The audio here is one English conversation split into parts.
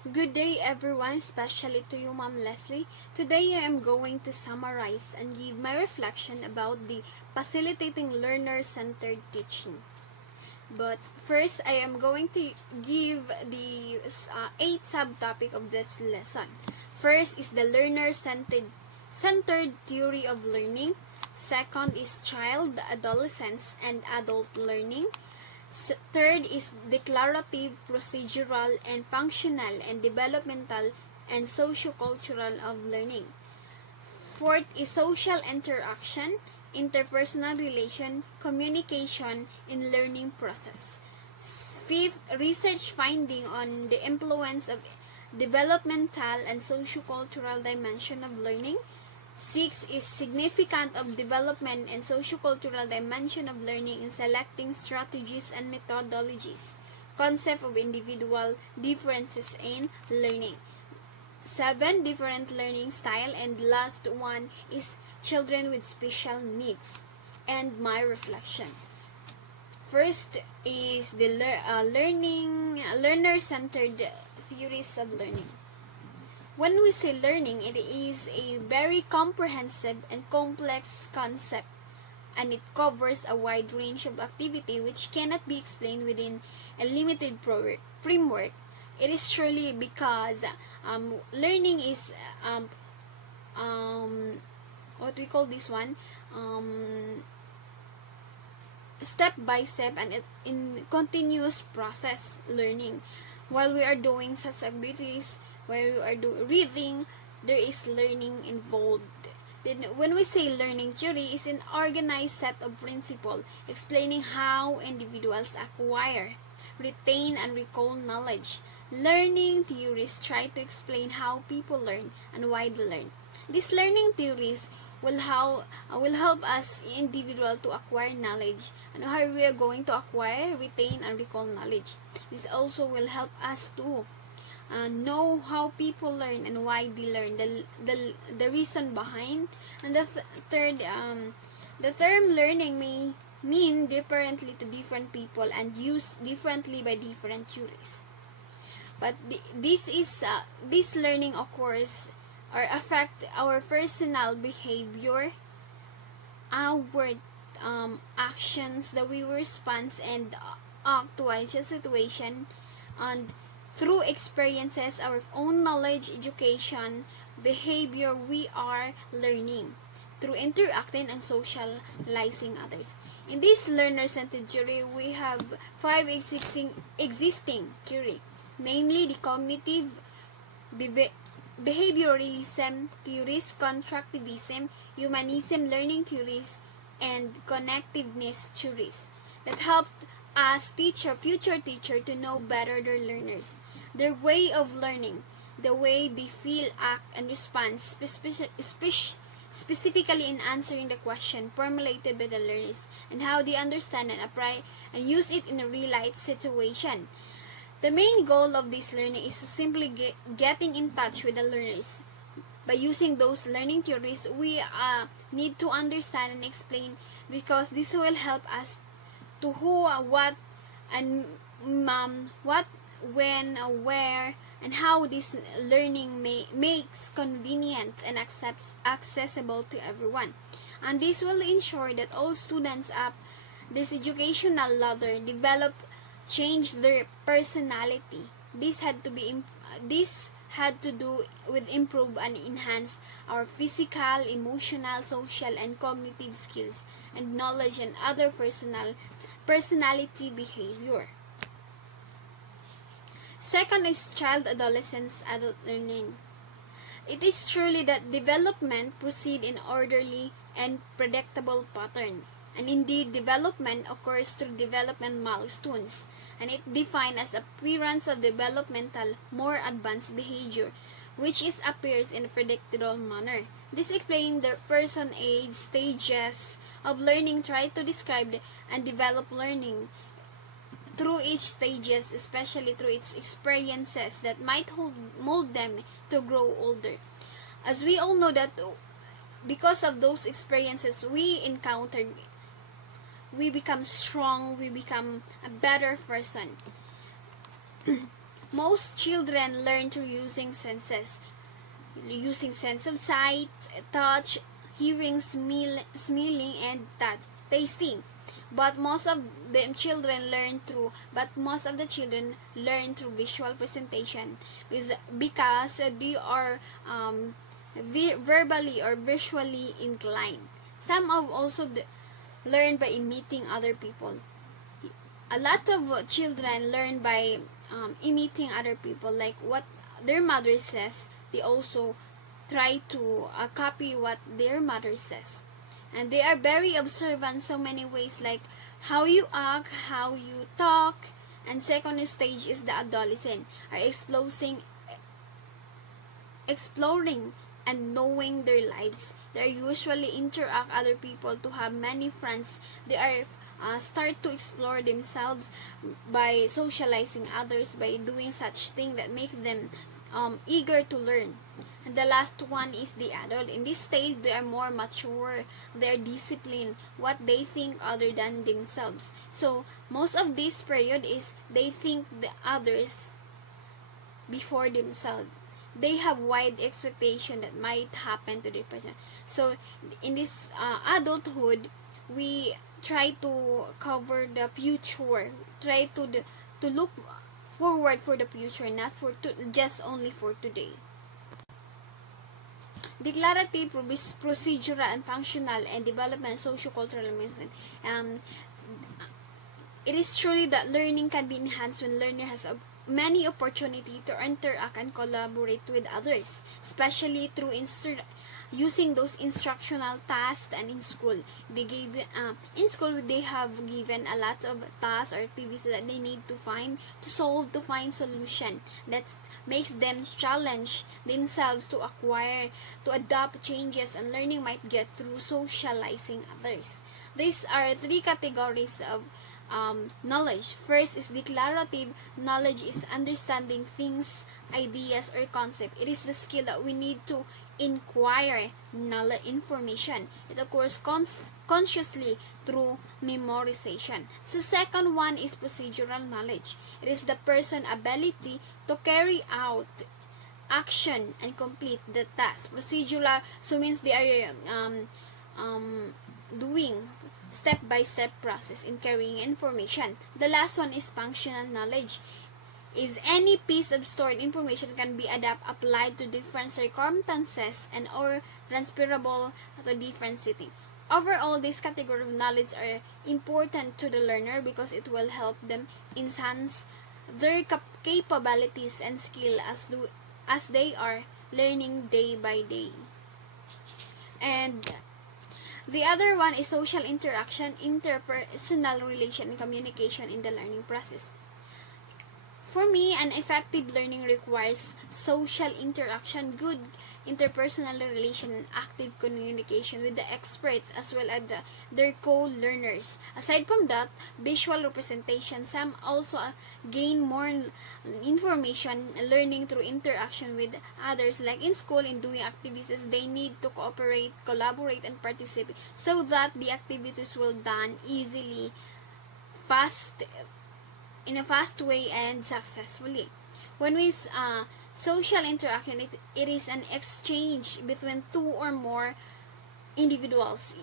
Good day everyone, especially to you Ma'am Leslie. Today I am going to summarize and give my reflection about the facilitating learner-centered teaching. But first, I am going to give the 8 subtopic of this lesson. First is the learner-centered theory of learning. Second is child, adolescence, and adult learning. Third is declarative, procedural, and functional, and developmental, and sociocultural of learning. Fourth is social interaction, interpersonal relation, communication in learning process. Fifth, research finding on the influence of developmental and sociocultural dimension of learning. Six is significance of development and sociocultural dimension of learning in selecting strategies and methodologies. Concept of individual differences in learning. 7, different learning style, and last one is children with special needs. And my reflection. First is the learner-centered theories of learning. When we say learning, it is a very comprehensive and complex concept, and it covers a wide range of activity which cannot be explained within a limited framework. It is truly because learning is what we call this one, step by step and in continuous process learning. While we are doing such activities, while we are reading, there is learning involved. Then when we say learning theory, is an organized set of principles explaining how individuals acquire, retain, and recall knowledge. Learning theories try to explain how people learn and why they learn. These learning theories will help us individual to acquire knowledge and how we are going to acquire, retain, and recall knowledge. This also will help us to know how people learn and why they learn, the reason behind. And the term learning may mean differently to different people and used differently by different theories. But this learning occurs or affect our personal behavior, our actions, the way we respond and act to a situation, and through experiences, our own knowledge, education, behavior, we are learning through interacting and socializing others. In this learner-centered theory, we have 5 existing theory, namely the cognitive, behavioralism theories, constructivism, humanism learning theories, and connectiveness theories that help us teach our future teacher to know better their learners, their way of learning, the way they feel, act, and respond, specifically in answering the question formulated by the learners, and how they understand and apply and use it in a real-life situation. The main goal of this learning is to simply getting in touch with the learners. By using those learning theories, we need to understand and explain, because this will help us to who, what, and what, when, where, and how this learning makes convenient and accessible to everyone. And this will ensure that all students up this educational ladder change their personality. This had to do with improve and enhance our physical, emotional, social, and cognitive skills and knowledge and other personality behavior. Second is child, adolescence, adult learning. It is truly that development proceeds in orderly and predictable pattern. And indeed, development occurs through development milestones, and it defined as appearance of developmental, more advanced behavior, which appears in a predictable manner. This explains the person age stages of learning, try to describe and develop learning through each stages, especially through its experiences that might mold them to grow older. As we all know that because of those experiences we encountered, we become strong, we become a better person. Most children learn through using sense of sight, touch, hearing, smelling, and tasting. But most of the children learn through visual presentation, because they are verbally or visually inclined. Some have also learn by imitating other people. A lot of children learn by imitating other people, like what their mother says. They also try to copy what their mother says. And they are very observant so many ways, like how you act, how you talk. And second stage is the adolescent, are exploring and knowing their lives. They usually interact other people to have many friends. They are start to explore themselves by socializing others, by doing such thing that makes them eager to learn. And the last one is the adult. In this stage, they are more mature. They are disciplined. What they think other than themselves. So most of this period is they think the others before themselves. They have wide expectation that might happen to their person. So in this adulthood, we try to cover the future. Try to look forward for the future, not for just only for today. Declarative, procedural, and functional, and development, socio-cultural movement. It is truly that learning can be enhanced when learner has many opportunity to interact and collaborate with others, especially through using those instructional tasks. And in school they have given a lot of tasks or activities that they need to find solution that makes them challenge themselves to adapt changes, and learning might get through socializing others. These are three categories of knowledge. First is declarative knowledge, is understanding things, ideas, or concept. It is the skill that we need to inquire knowledge information. It occurs consciously through memorization. The second one is procedural knowledge. It is the person's ability to carry out action and complete the task. Procedural so means they are doing step-by-step process in carrying information. The last one is functional knowledge. Is any piece of stored information can be applied to different circumstances and or transferable to different settings. Overall, this category of knowledge are important to the learner because it will help them enhance their capabilities and skill as they are learning day by day. And the other one is social interaction, interpersonal relation, and communication in the learning process. For me, an effective learning requires social interaction, good interpersonal relation, and active communication with the experts as well as their co-learners. Aside from that, visual representation, some also gain more information learning through interaction with others. Like in school, in doing activities, they need to cooperate, collaborate, and participate so that the activities will done easily, in a fast way, and successfully. When we social interaction, it is an exchange between two or more individuals.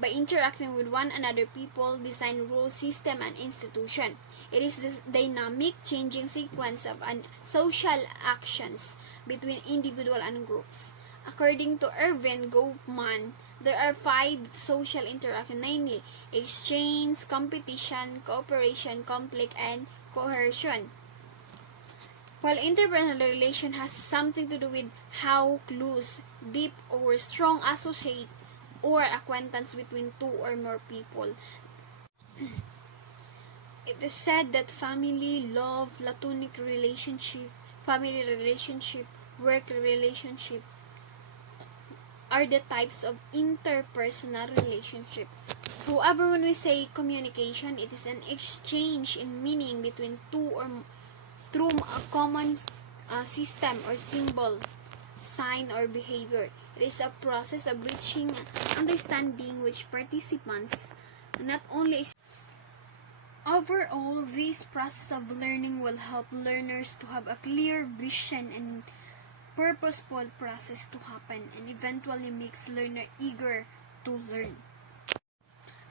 By interacting with one another, people design rules, system, and institution. It is this dynamic, changing sequence of social actions between individual and groups. According to Erving Goffman, there are 5 social interactions, namely exchange, competition, cooperation, conflict, and coercion. While interpersonal relation has something to do with how close, deep, or strong associate or acquaintance between two or more people. It is said that family, love, platonic relationship, family relationship, work relationship are the types of interpersonal relationship. However, when we say communication, it is an exchange in meaning between two or through a common system or symbol, sign, or behavior. It is a process of reaching understanding which participants not only Overall, this process of learning will help learners to have a clear vision and purposeful process to happen and eventually makes learner eager to learn.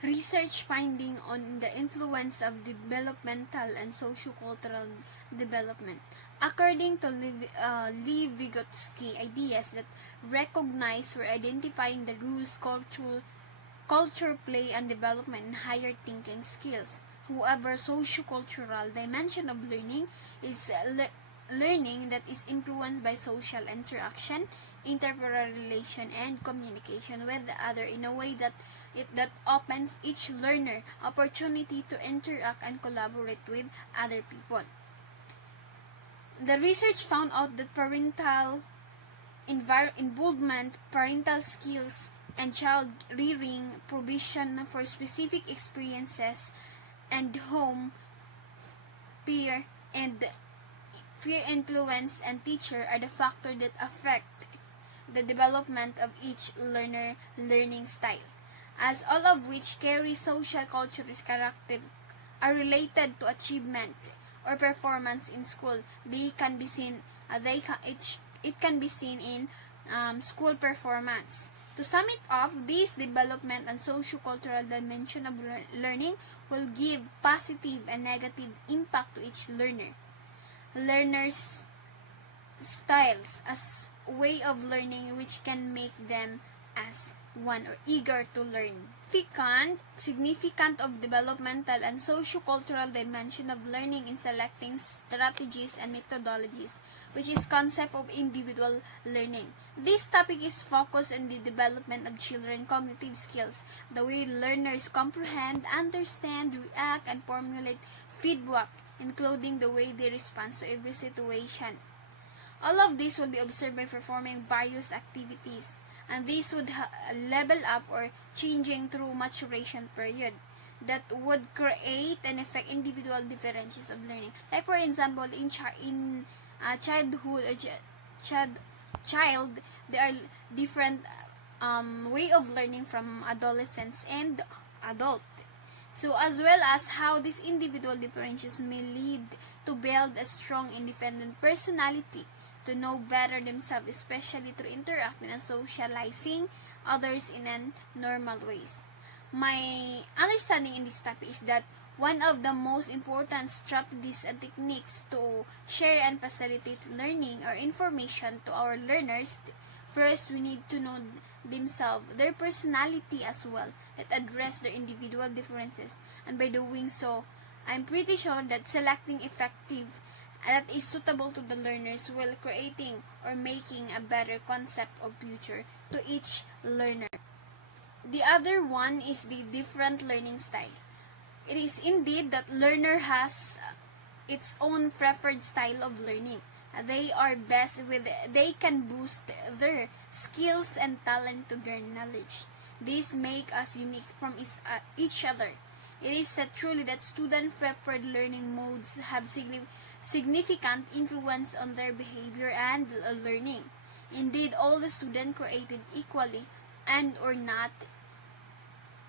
Research finding on the influence of developmental and sociocultural development. According to Lee Vygotsky, ideas that recognize or identifying the rules culture play and development in higher thinking skills. However, sociocultural dimension of learning is learning that is influenced by social interaction, interpersonal relation, and communication with the other in a way that opens each learner opportunity to interact and collaborate with other people. The research found out that parental involvement, parental skills, and child rearing provision for specific experiences and home peer influence and teacher are the factors that affect the development of each learner learning style, as all of which carry social cultural character are related to achievement or performance in school. It can be seen in school performance. To sum it up, this development and socio-cultural dimension of learning will give positive and negative impact to each learner. Learners' styles as way of learning which can make them as one or eager to learn. Significant of developmental and socio-cultural dimension of learning in selecting strategies and methodologies, which is concept of individual learning. This topic is focused on the development of children's cognitive skills, the way learners comprehend, understand, react, and formulate feedback, including the way they respond to every situation. All of this will be observed by performing various activities, and this would level up or changing through maturation period that would create and affect individual differences of learning. Like for example, in childhood or child, there are different way of learning from adolescents and adult. So as well as how these individual differences may lead to build a strong independent personality, to know better themselves, especially through interacting and socializing others in a normal ways. My understanding in this topic is that one of the most important strategies and techniques to share and facilitate learning or information to our learners, first we need to know themselves, their personality as well, that address their individual differences, and by doing so, I'm pretty sure that selecting effective that is suitable to the learners will creating or making a better concept of future to each learner. The other one is the different learning style. It is indeed that learner has its own preferred style of learning. They are best with, they can boost their skills and talent to gain knowledge. This make us unique from each other. It is said truly that student preferred learning modes have significant influence on their behavior and learning. Indeed, all the students created equally and or not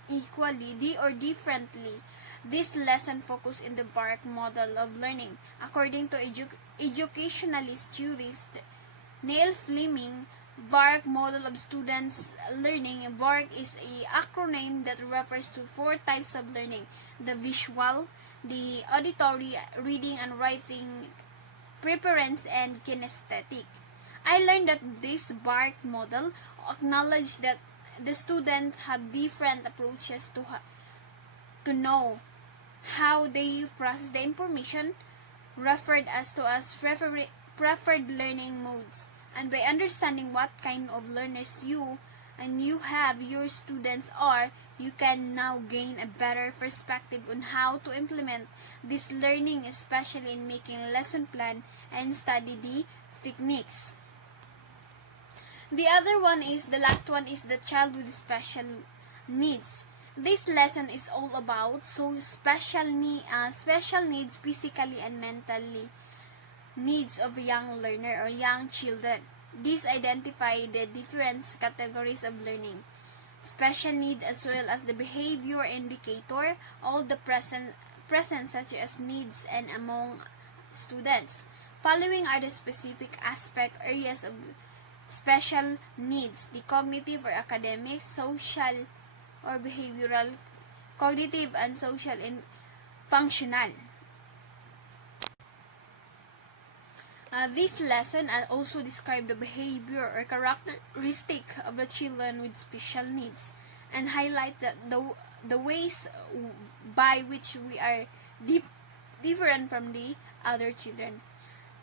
equally or differently. This lesson focus in the VARC model of learning. According to educationalist jurist Neil Fleming, VARC model of students learning. VARC is a acronym that refers to 4 types of learning: the visual, the auditory, reading and writing, preference, and kinesthetic. I learned that this VARC model acknowledged that the students have different approaches to know how they process the information, referred as preferred learning modes. And by understanding what kind of learners you have your students are, you can now gain a better perspective on how to implement this learning, especially in making lesson plan and study techniques. The last one is the child with special needs. This lesson is all about special needs physically and mentally needs of young learner or young children. These identify the different categories of learning. Special need as well as the behavior indicator, all the present, such as needs and among students. Following are the specific areas of special needs: the cognitive or academic, social or behavioral, cognitive and social, and functional. This lesson also describe the behavior or characteristic of the children with special needs and highlight the ways by which we are different from the other children.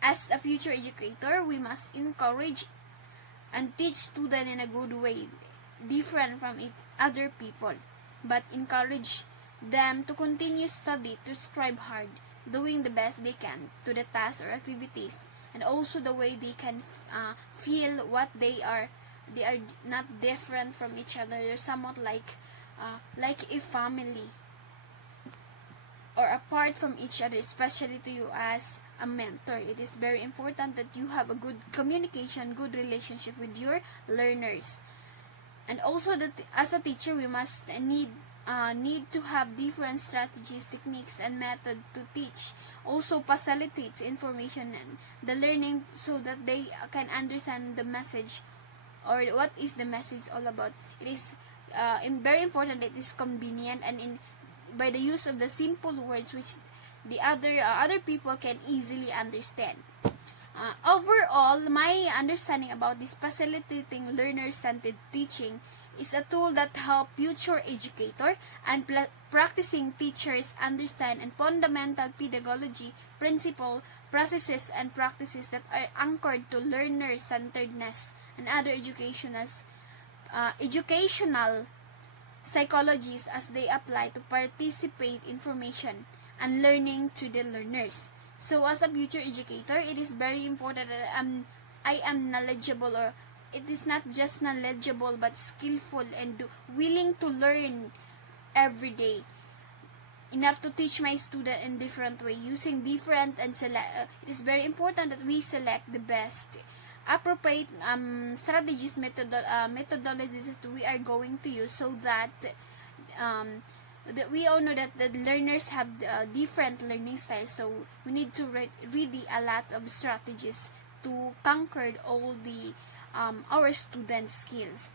As a future educator, we must encourage and teach students in a good way, different from other people, but encourage them to continue study, to strive hard, doing the best they can to the tasks or activities, and also the way they can feel what they are not different from each other. They're somewhat like a family or apart from each other, especially to you as a mentor. It is very important that you have a good communication, good relationship with your learners. And also that as a teacher, we must need to have different strategies, techniques, and method to teach. Also facilitates information and the learning so that they can understand the message or what is the message all about. It is very important that it is convenient and by the use of the simple words which the other people can easily understand. Overall, my understanding about this facilitating learner-centered teaching is a tool that help future educator and practicing teachers understand and fundamental pedagogy principle, processes, and practices that are anchored to learner-centeredness and other educational psychologies as they apply to participate information and learning to the learners. So as a future educator, it is very important that I am knowledgeable, or it is not just knowledgeable but skillful and willing to learn every day, enough to teach my student in different way, using different and it is very important that we select the best appropriate strategies, methodologies that we are going to use, so that we all know that the learners have different learning styles. So we need to really a lot of strategies to conquer all the our students' skills.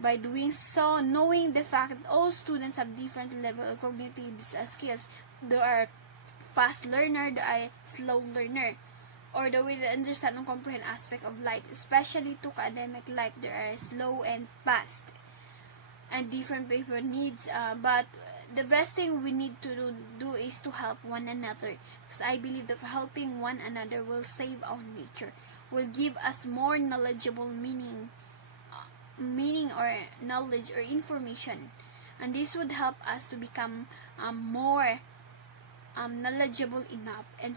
By doing so, knowing the fact that all students have different level of cognitive skills, there are fast learner, there are slow learner, or the way they understand and comprehend aspect of life, especially to academic life, there are slow and fast, and different people needs. But the best thing we need to do is to help one another, because I believe that helping one another will save our nature, will give us more knowledgeable meaning or knowledge or information, and this would help us to become more knowledgeable enough and